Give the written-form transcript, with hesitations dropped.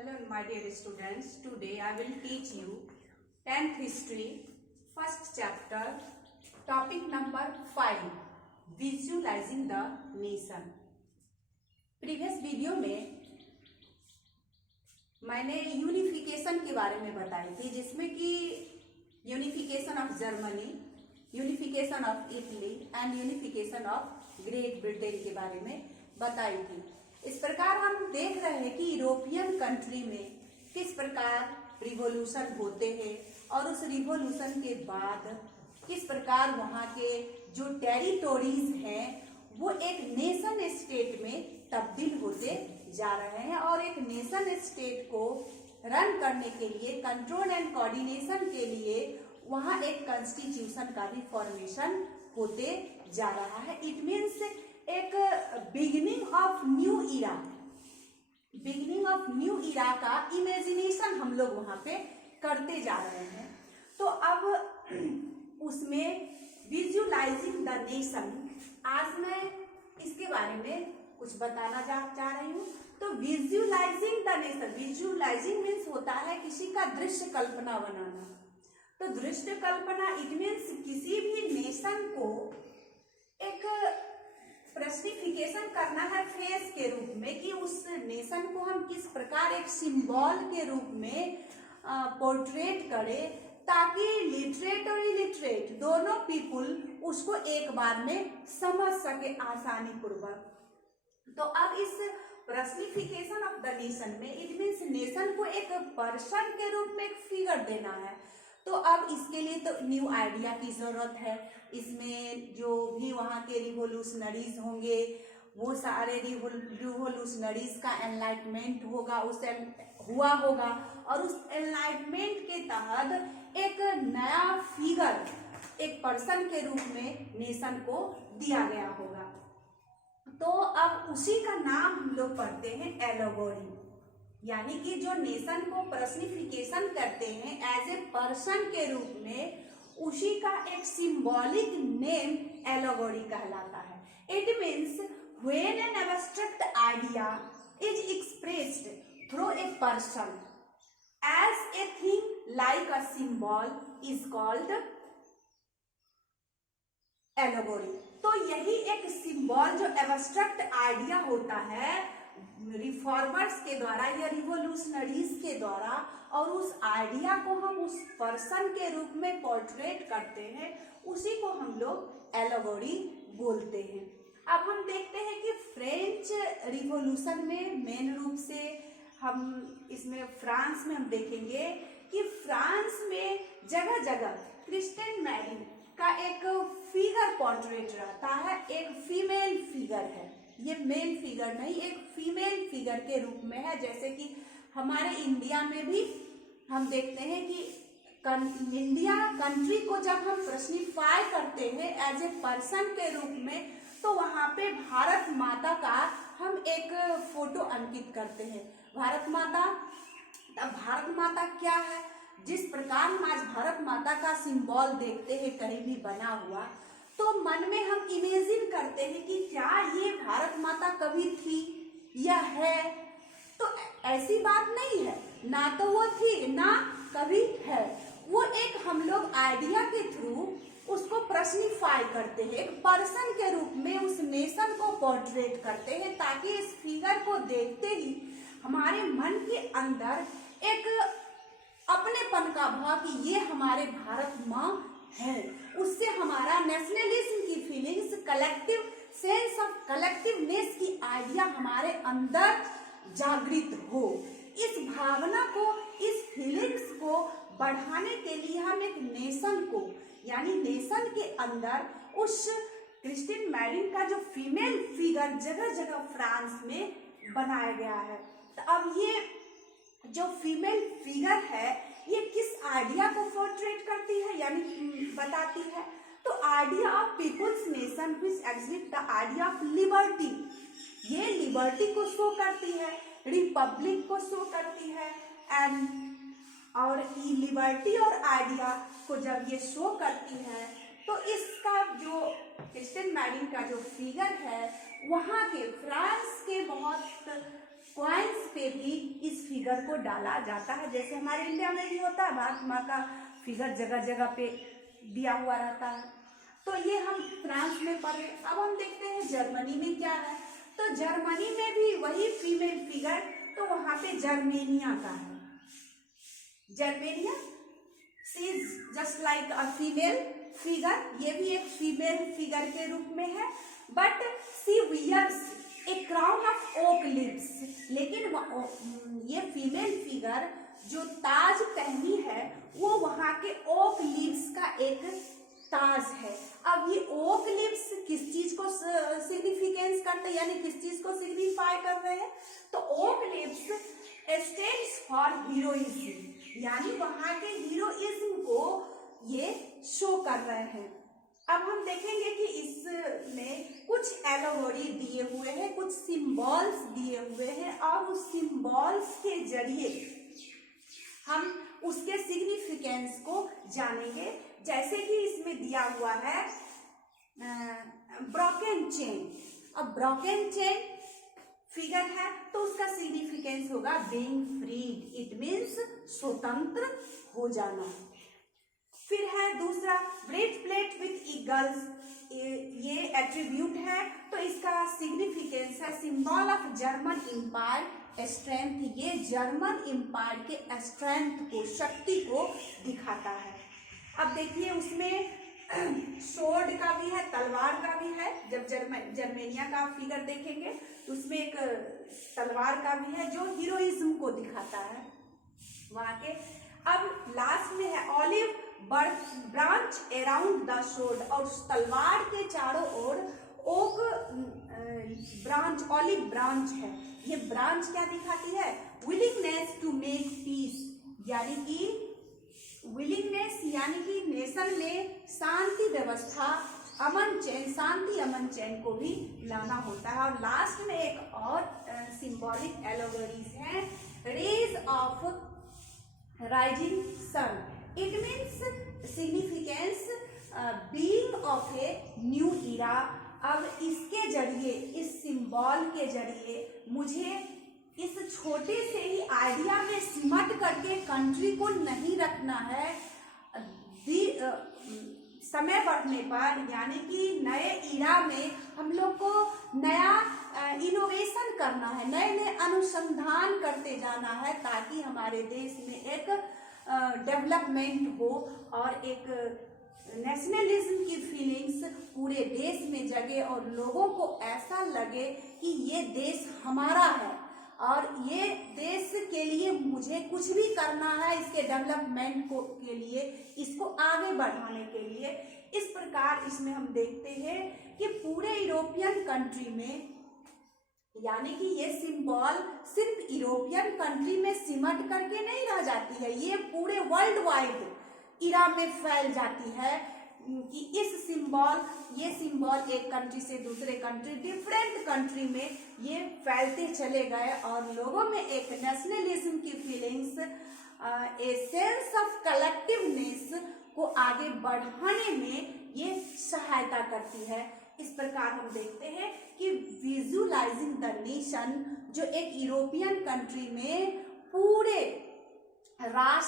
Hello my dear students, today I will teach you 10th history, first chapter, topic number 5, visualizing the nation. Previous video में मैंने unification के बारे में बताई थी, जिसमें कि unification of Germany, unification of Italy and unification of great Britain के बारे में बताई थी। इस प्रकार हम देख रहे हैं कि यूरोपियन कंट्री में किस प्रकार रिवॉल्यूशन होते हैं और उस रिवॉल्यूशन के बाद किस प्रकार वहाँ के जो टेरिटोरीज हैं वो एक नेशन स्टेट में तब्दील होते जा रहे हैं और एक नेशन स्टेट को रन करने के लिए, कंट्रोल एंड कोऑर्डिनेशन के लिए वहाँ एक कॉन्स्टिट्यूशन का भी फॉर्मेशन होते जा रहा है। इट मीन्स एक beginning of new era, beginning of new era का इमेजिनेशन हम लोग वहां पे करते जा रहे हैं। तो अब उसमें विजुअलाइजिंग द नेशन, आज मैं इसके बारे में कुछ बताना चाह रही हूँ। तो visualising the nation, visualising means होता है किसी का दृश्य कल्पना बनाना। तो दृश्य कल्पना इट मीन्स किसी भी नेशन को एक पर्सनिफिकेशन करना है फेस के रूप में, कि उस नेशन को हम किस प्रकार एक सिंबल के रूप में पोर्ट्रेट करें, ताकि लिटरेट और इलिटरेट दोनों पीपुल उसको एक बार में समझ सके आसानी पूर्वक। तो अब इस पर्सनिफिकेशन ऑफ द नेशन में इट मीन्स नेशन को एक पर्सन के रूप में एक फिगर देना है। तो अब इसके लिए तो न्यू आइडिया की जरूरत है। इसमें जो भी वहाँ के रिवोल्यूशनरीज होंगे वो सारे रिवोल्यूशनरीज का एनलाइटमेंट होगा, हुआ होगा और उस एनलाइटमेंट के तहत एक नया फिगर एक पर्सन के रूप में नेशन को दिया गया होगा। तो अब उसी का नाम हम लोग पढ़ते हैं एलोगोरी, यानी कि जो नेशन को पर्सनिफिकेशन करते हैं एज ए पर्सन के रूप में, उसी का एक सिंबॉलिक नेम एलोगोरी कहलाता है। It means when an abstract idea is expressed through a person as a thing like a symbol is called allegory. तो यही एक सिंबल जो एब्स्ट्रैक्ट आइडिया होता है रिफॉर्मर्स के द्वारा या रिवोल्यूशनरीज के द्वारा, और उस आइडिया को हम उस पर्सन के रूप में पोर्ट्रेट करते हैं, उसी को हम लोग एलोगोरी बोलते हैं। अब हम देखते हैं कि फ्रेंच रिवॉल्यूशन में मेन रूप से हम इसमें फ्रांस में हम देखेंगे कि फ्रांस में जगह जगह क्रिस्टिन मैरिन का एक फिगर पोर्ट्रेट रहता है। एक फीमेल फिगर है, ये मेल फिगर नहीं, एक फीमेल फिगर के रूप में है। जैसे कि हमारे इंडिया में भी हम देखते हैं कि इंडिया कंट्री को जब हम पर्सनिफाई करते हैं एज ए पर्सन के रूप में, तो वहाँ पे भारत माता का हम एक फोटो अंकित करते हैं। भारत माता, अब भारत माता क्या है, जिस प्रकार हम आज भारत माता का सिंबल देखते हैं कहीं भी बना हुआ, तो मन में हम इमेजिन करते हैं कि क्या ये भारत माता कभी थी या है। तो ऐसी बात नहीं है, ना तो वो थी ना कभी है। वो एक हम लोग आइडिया के थ्रू उसको पर्सनिफाई करते हैं, एक पर्सन के रूप में उस नेशन को पोर्ट्रेट करते हैं, ताकि इस फिगर को देखते ही हमारे मन के अंदर एक अपनेपन का भाव कि ये हमारे भारत माँ है। उससे हमारा नेशनलिज्म की feelings, collective sense of collectiveness की आइडिया हमारे अंदर जागृत हो। इस भावना को, इस फीलिंग्स को बढ़ाने के लिए हम एक नेशन को, यानी नेशन के अंदर उस क्रिस्टिन मैरिन का जो फीमेल फिगर जगह जगह फ्रांस में बनाया गया है। तो अब ये जो फीमेल फिगर है ये किस आइडिया को पोर्ट्रेट करती है, यानी बताती है। तो idea of peoples nation which exit the idea of liberty, ये लिबर्टी को शो करती है, रिपब्लिक को शो करती है। एंड और ये लिबर्टी और आइडिया को जब ये शो करती है, तो इसका जो क्रिस्टिन मैरिन का जो फिगर है, वहाँ के फ्रांस के बहुत कॉइन्स पे भी इस फिगर को डाला जाता है, जैसे हमारे इंडिया में भी होता है, भारत माँ का फिगर जगह जगह पे दिया हुआ रहता है। तो ये हम फ्रांस में पढ़े। अब हम देखते हैं जर्मनी में क्या है। तो जर्मनी में भी वही फीमेल फिगर, तो वहां पे जर्मेनिया का है। Germania she is just like a female figure, ये भी एक फीमेल फिगर के रूप में है, but she wears a crown of oak leaves. लेकिन ये फीमेल फिगर जो ताज पहनी है वो वहां के ओक लीव्स का एक ताज है। अब ये ओक लीव्स किस चीज को सिग्निफिकेंस करते हैं, यानी किस चीज को सिग्निफाई कर रहे हैं? तो okay leaves stands for heroism, यानी वहां के हीरोइज्म को ये शो कर रहे हैं। अब हम देखेंगे कि इसमें कुछ एलोगोरी दिए हुए हैं, कुछ सिंबल्स दिए हुए हैं, और उस सिंबल्स के जरिए हम उसके सिग्निफिकेंस को जानेंगे। जैसे कि इसमें दिया हुआ है ब्रोकन चेन। अब ब्रोकन चेन फिगर है तो उसका सिग्निफिकेंस होगा बीइंग फ्रीड, इट मीन्स स्वतंत्र हो जाना। फिर है दूसरा ब्रेस्ट प्लेट विथ ईगल्स, ये एट्रीब्यूट है तो इसका सिग्निफिकेंस है symbol of German empire strength, ये जर्मन एम्पायर के स्ट्रेंथ को, शक्ति को दिखाता है। अब देखिए उसमें स्वॉर्ड का भी है, तलवार का भी है। जब जर्मेनिया का फिगर देखेंगे तो उसमें एक तलवार का भी है जो हीरोइज्म को दिखाता है वहां के। अब लास्ट में है olive branch around the sword, और तलवार के चारों ओर ओक ब्रांच, ऑलिव ब्रांच है। ये ब्रांच क्या दिखाती है? विलिंगनेस टू मेक पीस, यानी कि विलिंगनेस यानी कि नेशन में शांति व्यवस्था, अमन चैन, शांति अमन चैन को भी लाना होता है। और लास्ट में एक और सिंबॉलिक एलोगरीज है, rays of rising sun, it means significance being of a new era. अब इसके जरिए, इस सिंबल के जरिए मुझे इस छोटे से ही आइडिया में सिमट करके कंट्री को नहीं रखना है। समय बढ़ने पर, यानी कि नए इरा में हम लोग को नया इनोवेशन करना है, नए नए अनुसंधान करते जाना है, ताकि हमारे देश में एक डेवलपमेंट हो और एक नेशनलिज्म की फीलिंग्स पूरे देश में जगे और लोगों को ऐसा लगे कि ये देश हमारा है और ये देश के लिए मुझे कुछ भी करना है, इसके डेवलपमेंट को के लिए, इसको आगे बढ़ाने के लिए। इस प्रकार इसमें हम देखते हैं कि पूरे यूरोपियन कंट्री में, यानी कि ये सिंबल सिर्फ यूरोपियन कंट्री में सिमट करके नहीं रह जाती है, ये पूरे वर्ल्ड वाइड इरा में फैल जाती है कि ये सिंबल एक कंट्री से दूसरे कंट्री, डिफरेंट कंट्री में ये फैलते चले गए और लोगों में एक नेशनलिज्म की feelings, a sense of collectiveness को आगे बढ़ाने में ये सहायता करती है। इस प्रकार हम देखते हैं कि विजुअलाइजिंग द नेशन, जो एक यूरोपियन कंट्री में पूरे राष्ट्र